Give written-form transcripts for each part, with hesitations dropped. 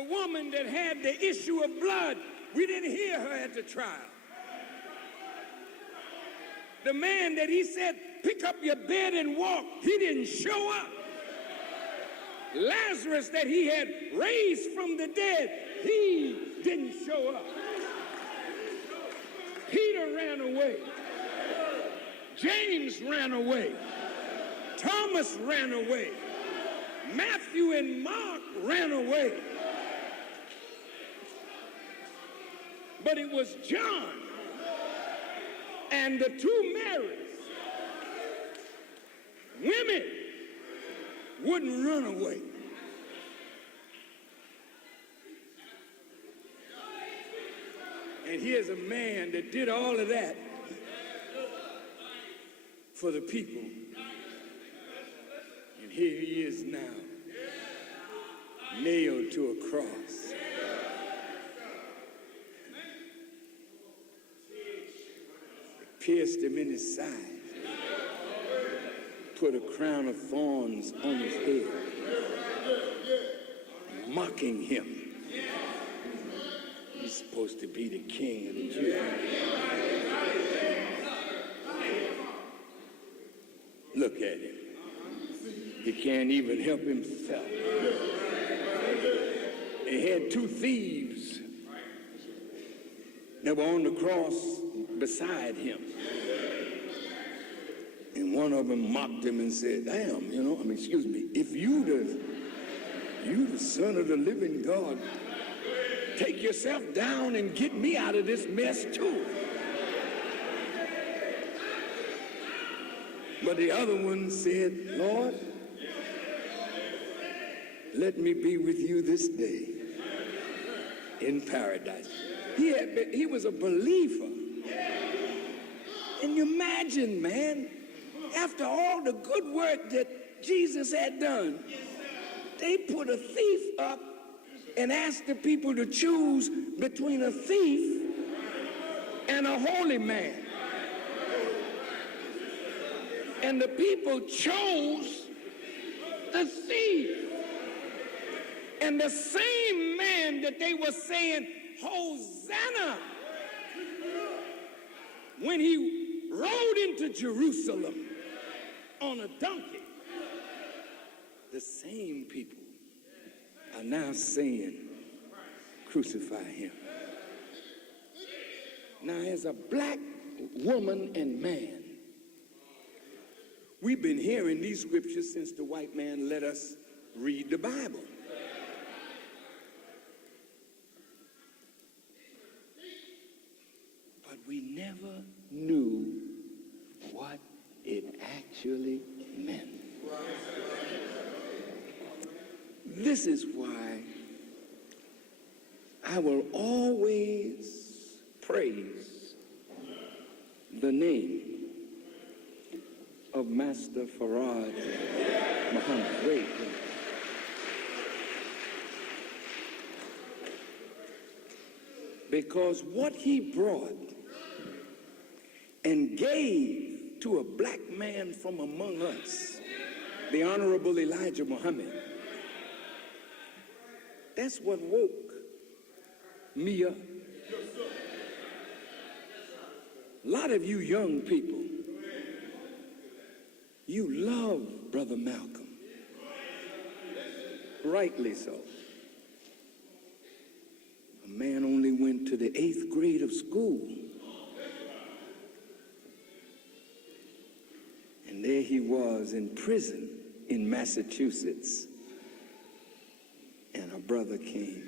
The woman that had the issue of blood, we didn't hear her at the trial. The man that he said, pick up your bed and walk, he didn't show up. Lazarus that he had raised from the dead, he didn't show up. Peter ran away. James ran away. Thomas ran away. Matthew and Mark ran away. But it was John and the two Marys. Women wouldn't run away. And here's a man that did all of that for the people. And here he is now, nailed to a cross. They pierced him in his side. Put a crown of thorns on his head, mocking him. He's supposed to be the king of the Jews. Look at him. He can't even help himself. They had two thieves that were on the cross beside him. And one of them mocked him and said, damn, excuse me, if you the son of the living God, take yourself down and get me out of this mess too. But the other one said, Lord, let me be with you this day in paradise. He was a believer. And you imagine, man, after all the good work that Jesus had done, they put a thief up and asked the people to choose between a thief and a holy man. And the people chose the thief. And the same man that they were saying, Hosanna, when he rode into Jerusalem on a donkey, the same people are now saying, crucify him. Now, as a black woman and man, we've been hearing these scriptures since the white man let us read the Bible. But we never knew what it actually meant. This is why I will always praise the name of Master Farad Muhammad. Wait. Because what he brought and gave to a black man from among us, the Honorable Elijah Muhammad, that's what woke me up. A lot of you young people, you love Brother Malcolm. Rightly so. A man only went to the 8th grade of school. And there he was in prison in Massachusetts. And a brother came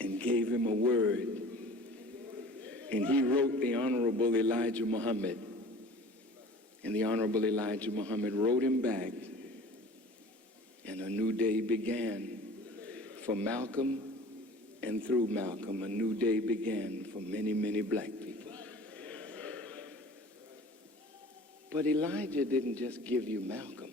and gave him a word. And he wrote the Honorable Elijah Muhammad. And the Honorable Elijah Muhammad wrote him back. And a new day began for Malcolm, and through Malcolm, a new day began for many, many black people. But Elijah didn't just give you Malcolm.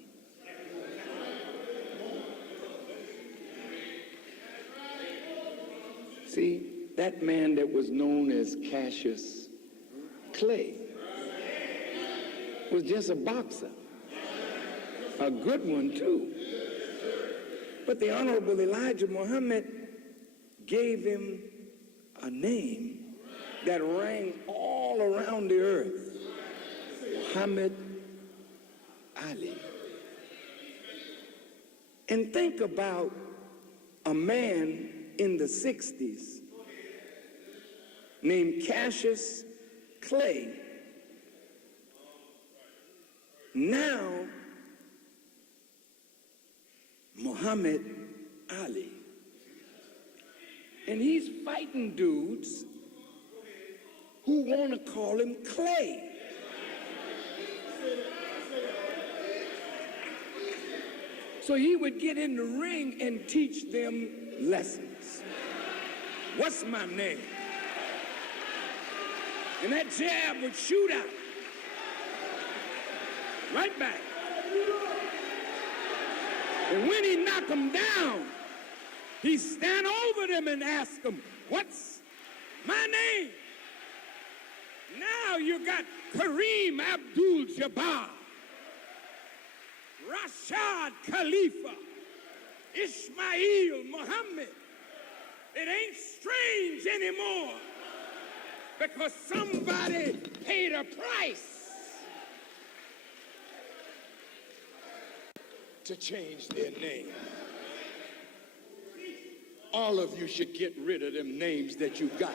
See, that man that was known as Cassius Clay was just a boxer, a good one too. But the Honorable Elijah Muhammad gave him a name that rang all around the earth. Muhammad Ali. And think about a man in the 60s named Cassius Clay. Now, Muhammad Ali. And he's fighting dudes who want to call him Clay. So he would get in the ring and teach them lessons. What's my name? And that jab would shoot out. Right back. And when he knocked them down, he'd stand over them and ask them, what's my name? Now you got Kareem Abdul-Jabbar, Rashad Khalifa, Ismail Muhammad. It ain't strange anymore because somebody paid a price to change their name. All of you should get rid of them names that you got.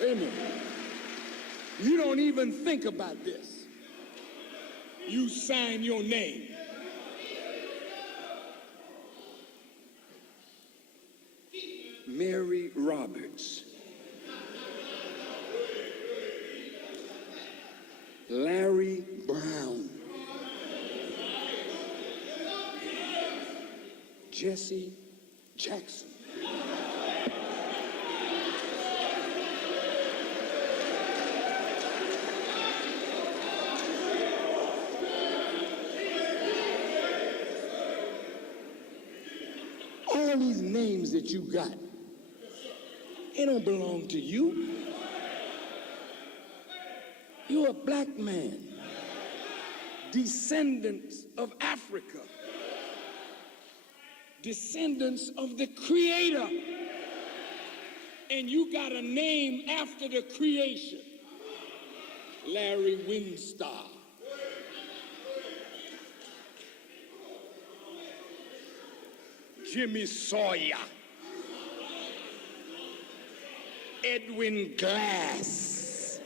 Wait a minute. You don't even think about this. You sign your name. Mary Roberts, Larry Brown, Jesse Jackson, all these names that you got, it don't belong to you. You're a black man, descendants of Africa, descendants of the Creator, and you got a name after the creation, Larry Winstar. Jimmy Sawyer, Edwin Glass,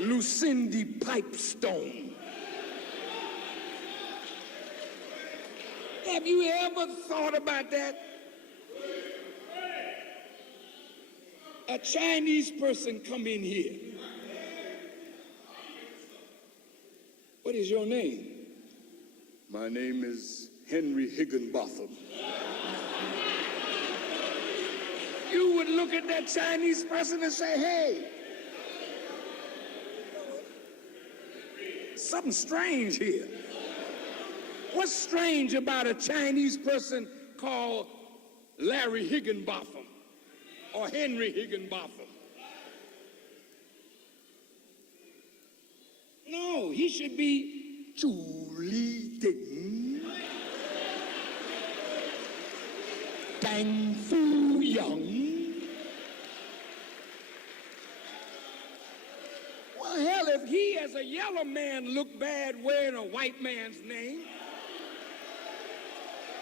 Lucindy Pipestone. Have you ever thought about that? A Chinese person come in here. What is your name? My name is Henry Higginbotham. You would look at that Chinese person and say, hey, something strange here. What's strange about a Chinese person called Larry Higginbotham or Henry Higginbotham? No, he should be Julie Ding, Dang Fu Young. Well, hell, if he as a yellow man looked bad wearing a white man's name,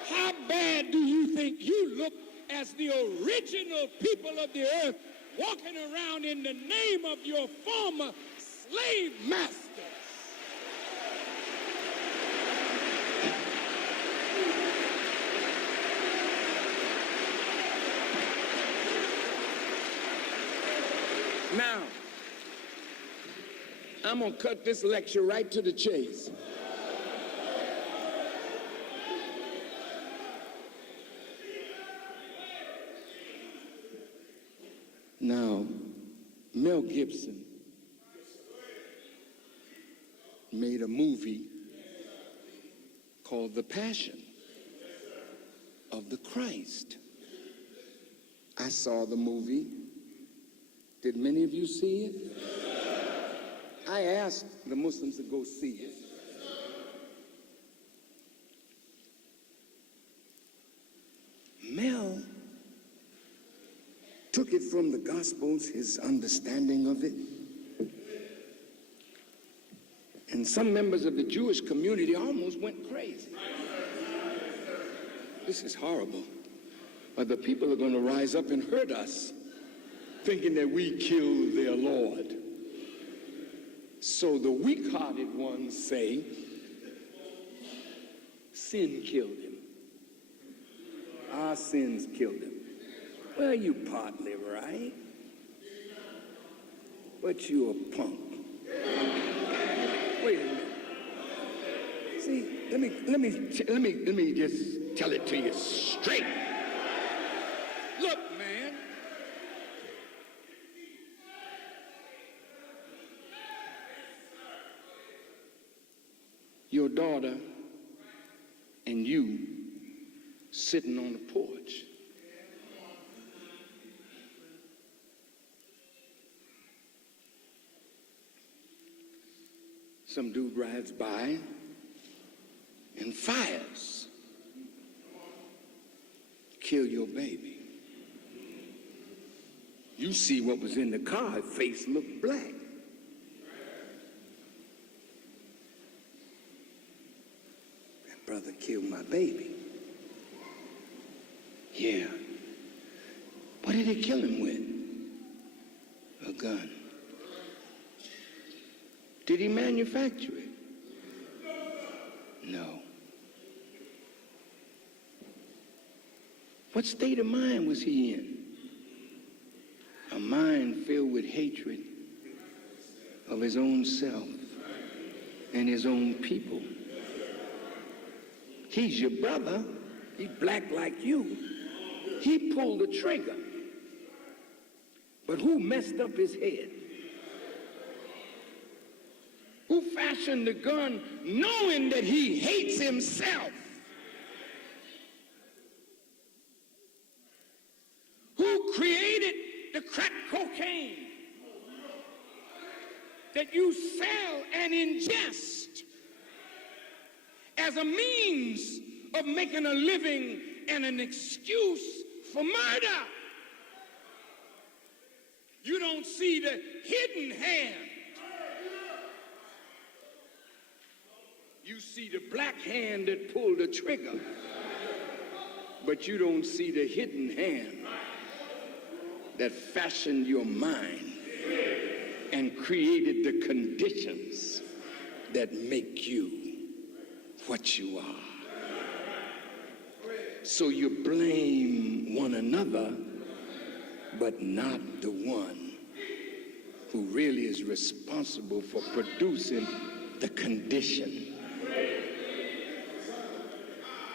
how bad do you think you look as the original people of the earth walking around in the name of your former slave masters? Now, I'm going to cut this lecture right to the chase. Now, Mel Gibson made a movie called The Passion of the Christ. I saw the movie. Did many of you see it? I asked the Muslims to go see it. Mel took it from the Gospels, his understanding of it. And some members of the Jewish community almost went crazy. This is horrible. But the people are going to rise up and hurt us, thinking that we killed their Lord. So the weak-hearted ones say, sin killed him. Our sins killed him. Well, you partly right, but you a punk. Wait a minute. See, let me just tell it to you straight. Look, man. Your daughter and you sitting on the porch. Some dude rides by and fires. Kill your baby. You see what was in the car, her face looked black. That brother killed my baby. Yeah. What did he kill him with? A gun. Did he manufacture it? No. What state of mind was he in? A mind filled with hatred of his own self and his own people. He's your brother. He's black like you. He pulled the trigger. But who messed up his head? Who fashioned the gun knowing that he hates himself? Who created the crack cocaine that you sell and ingest as a means of making a living and an excuse for murder? You don't see the hidden hand. You see the black hand that pulled the trigger, but you don't see the hidden hand that fashioned your mind and created the conditions that make you what you are. So you blame one another, but not the one who really is responsible for producing the condition.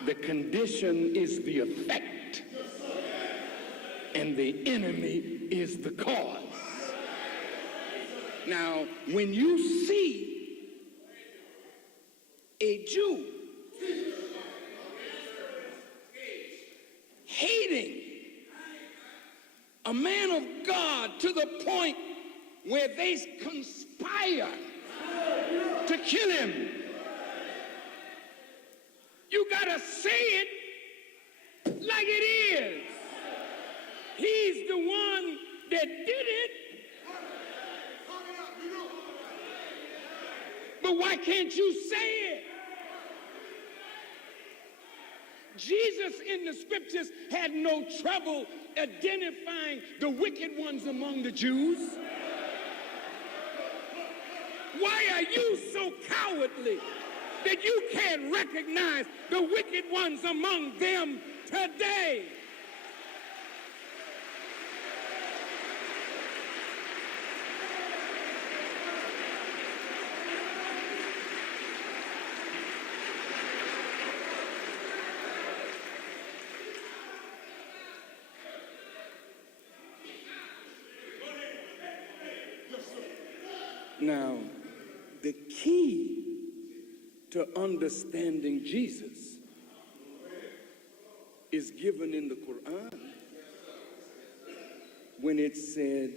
The condition is the effect, and the enemy is the cause. Now, when you see a Jew hating a man of God to the point where they conspire to kill him, you gotta say it like it is. He's the one that did it. But why can't you say it? Jesus in the scriptures had no trouble identifying the wicked ones among the Jews. Why are you so cowardly that you can't recognize the wicked ones among them today? Now, the key to understanding Jesus is given in the Quran when it said,